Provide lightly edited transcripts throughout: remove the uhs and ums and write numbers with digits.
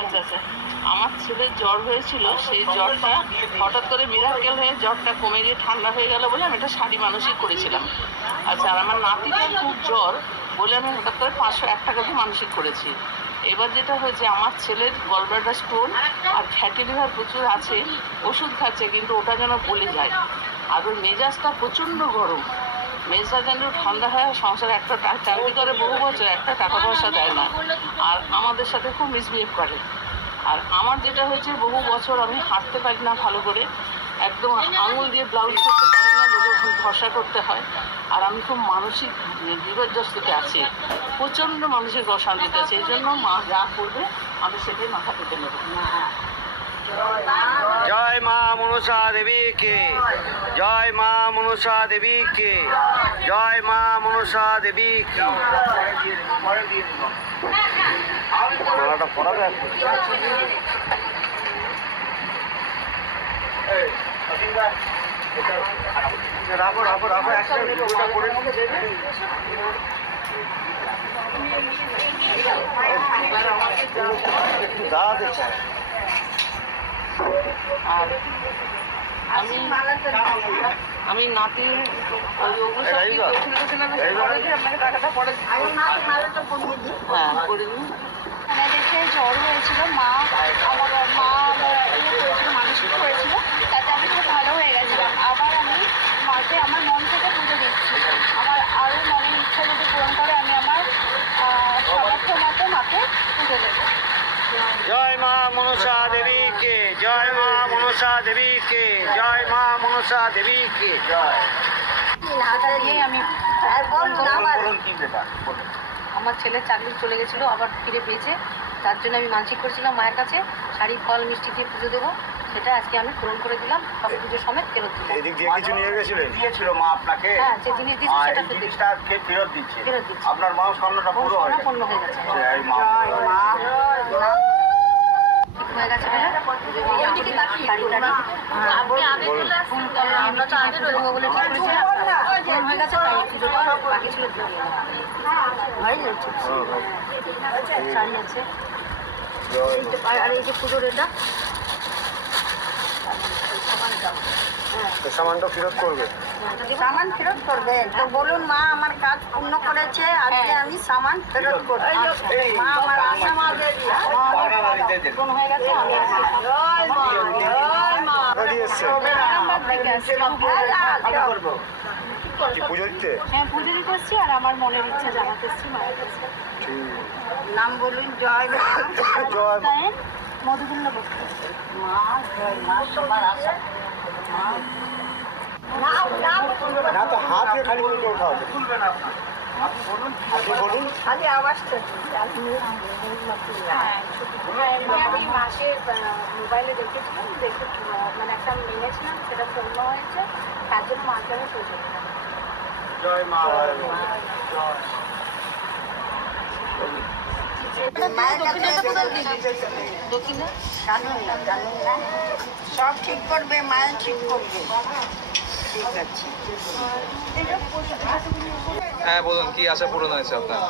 আচ্ছা আচ্ছা, আমার ছেলের জ্বর হয়েছিল, সেই জ্বরটা হঠাৎ করে মিরাকেল হয়ে জ্বরটা কমে গিয়ে ঠান্ডা হয়ে গেল বলে আমি একটা শাড়ি মানসিক করেছিলাম। আচ্ছা, আর আমার নাতিটার খুব জ্বর বলে আমি হঠাৎ করে 501 টাকা দিয়ে মানসিক করেছি। এবার যেটা হয়েছে, আমার ছেলের গলব্লাডার স্টোন আর ফ্যাটি লিভার প্রচুর আছে, ওষুধ খাচ্ছে কিন্তু ওটা যেন গলে যায়। আর ওর মেজাজটা প্রচণ্ড গরম, মেজাজটা যেন ঠান্ডা হয়, সংসারে একটা চাকরি করে বহু বছর, একটা টাকা পয়সা দেয় না, আর আমাদের সাথে খুব মিসবিহেভ করে। আর আমার যেটা হয়েছে, বহু বছর আমি হাঁটতে পারি না ভালো করে, একদম আঙুল দিয়ে ব্লাউজ করতে পারি না, লোকের ভরসা করতে হয়। আর আমি খুব মানসিক বিপর্যস্ততে আছি, প্রচণ্ড মানসিক অশান্তিতে আছে। এই জন্য মা যা করবে আমি সেটাই মাথা পেতে নেব। জয় মা মনসা দেবীকে, জয় মা মনসা দেবীকে, জয় মা মনসা দেবীকে। মালাটা পড়াবে রাখো রাখো রাখো, একসাথে করে দাঁড়াতে চায়। আর আমি নাতির আপনাকে টাকাটা পরে হ্যাঁ করে দিন। দেখে জ্বর হয়েছিল, মা করেছিল, মানসিক করেছিল, তাতে আমি খুব ভালো হয়ে গেছিলাম। আবার আমি মাকে আমার মন থেকে পুজো দিচ্ছি, আমার আরও মনের ইচ্ছা যদি পূরণ করে আমি আমার সামর্থ্য মতো মাকে পুজো দেবো। জয় মা মনসা দেবীকে, জয় মা মনসা দেবীকে, জয় মা মনসা দেবীকে জয়। দিয়েই আমি আমার ছেলের চাকরি চলে গেছিলো, আবার ফিরে পেয়েছে, তার জন্য আমি মানসিক করেছিলাম মায়ের কাছে শাড়ি ফল মিষ্টি দিয়ে পুজো দেবো, সেটা আজকে আমি পূরণ করে দিলাম, সব পুজো সমেত ফেরত দিলাম। এদিক দিয়ে কিছু নিয়ে গেছিলেন? দিয়েছিল মা আপনাকে? হ্যাঁ, যে জিনিস দিয়েছে সেটা ফেরত দিচ্ছে। ফেরত দিচ্ছে। আপনার মনস্কামনাটা পুরো হয়ে গেছে। জয় মা। হয়ে গেছে বলে হয়ে গেছে, তাই পুজোটা বাকি ছিল শাড়ি আছে। আর এই যে পুজোর এটা সামানটা ফেরত করবে, সামান ফেরত করবে তো বলুন, মা আমার কাজ পূর্ণ করেছে, আজকে আমি সামান ফেরত করছি। মা আমার আশা মা দেবী হয়ে গেছে। আমি পুজো দিতে, হ্যাঁ পুজো দিতে এসছি, আর আমার মনের ইচ্ছা জানাতে এসছি মায়ের কাছে। নাম বলুন, জয় জয় মধুগুল্ল বস্তু মা, জয় মা, সবার আশা না তো হাতে খালি করে ওঠা হবে, আপনি বলুন খালি আওয়াজটা। আমি মাসের মোবাইলে দেখেছিলাম, দেখে মানে একটা মেনেছিলাম, সেটা পূর্ণ হয়েছে, তার জন্য মাকে আমি পুজো দিলাম। জয় মা। সব ঠিক করবে, মায়ের ঠিক করবে। ঠিক আছে। হ্যাঁ বলুন, কি আশা পূরণ হয়েছে আপনার?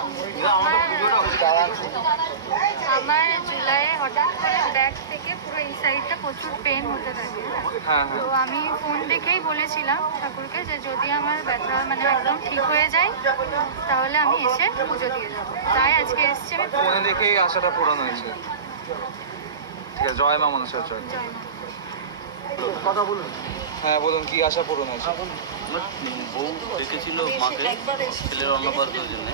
আমার জুলাইয়ে হঠাৎ করে ব্যাক থেকে পুরো এই সাইডটা প্রচুর পেন হতে থাকে। হ্যাঁ তো আমি ফোন দেখেই বলেছিলাম ঠাকুরকে যে যদি আমার ব্যথা মানে একদম ঠিক হয়ে যায় তাহলে আমি এসে পুজো দিয়ে যাবো, তাই আজকে এসছি। আমি ফোনে দেখেই আশাটা পূরণ হয়েছে। ঠিক আছে, জয় মা মনসা জয়। কথা বলুন। হ্যাঁ বলুন, কি আশা পূরণ হয়েছে? বউ ডেকেছিল মাকে ছেলের অন্নপ্রাশনের জন্য,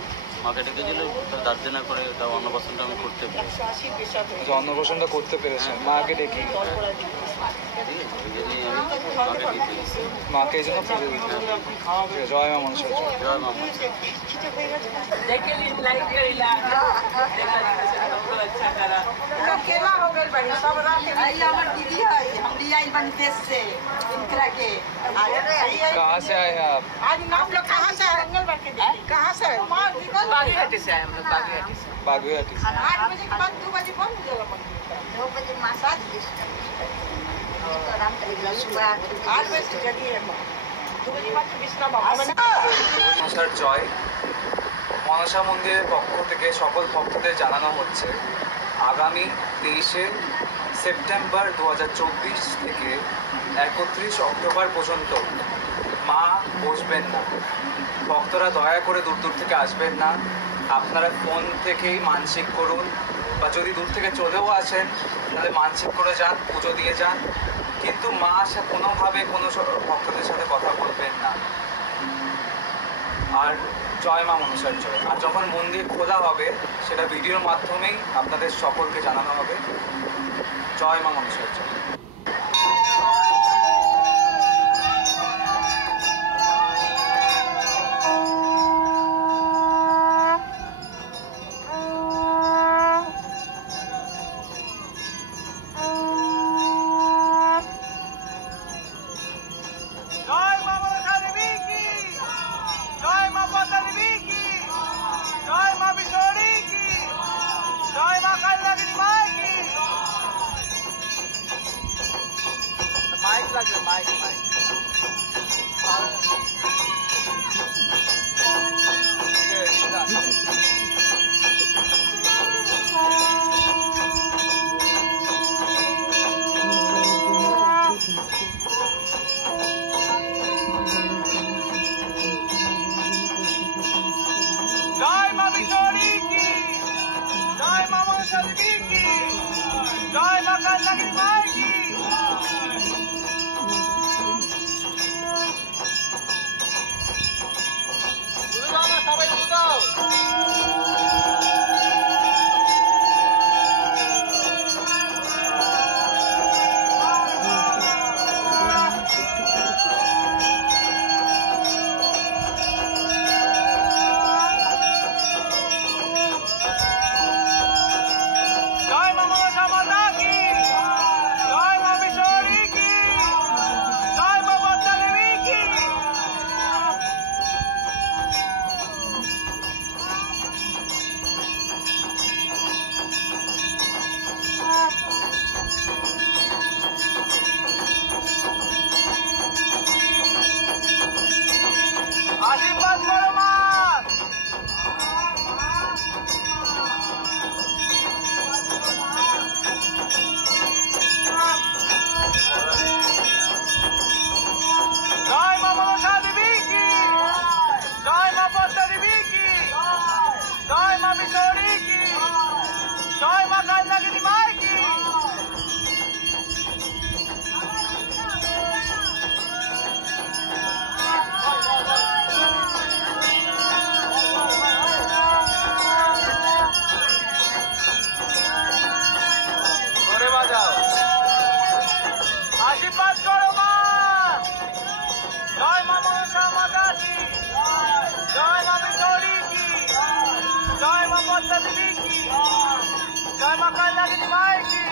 মাকে ডেকেছিল, দার্জনা করে ওটা অন্নপ্রাশনটা আমি করতে পেরেছি। অন্নপ্রাশনটা করতে পেরেছেন মাকে ডেকে? ঠিক আছে, ওই জন্যই আমি মাকে দিতে এসেছি। মাকে এই জন্য পুজো দিতে। ঠিক আছে, জয় মা মনসা জয়। জয় মা মনসা। আমার দিদি হয়, हमरी आई बन देश से इंदिरा के। कहाँ से आए हैं आप? आज आप लोग कहाँ से है? कहाँ से? बागेघाटी से आए हम लोग, बागेघाटी से। बागुआटी से। 8 बजे के बाद 2 बजे बंद हो जाएगा मंदिर। 2 बजे मसाज 8 बजे से जगी है। 2 बजे बाद बिस्ना बाबा মনসার জয়। মনসা মন্দিরের পক্ষ থেকে সকল ভক্তদের জানানো হচ্ছে আগামী 23শে সেপ্টেম্বর 2024 থেকে 31 অক্টোবর পর্যন্ত মা বসবেন না। ভক্তরা দয়া করে দূর দূর থেকে আসবেন না। আপনারা ফোন থেকেই মানসিক করুন, বা যদি দূর থেকে চলেও আসেন তাহলে মানসিক করে যান, পুজো দিয়ে যান, কিন্তু মা কোনোভাবে কোনো ভক্তদের সাথে কথা বলবেন না। আর জয় মা মনসার জয়। আর যখন মন্দির খোলা হবে সেটা ভিডিওর মাধ্যমেই আপনাদের সকলকে জানানো হবে। জয় মা মনসার জয়। जय मां काली माई की।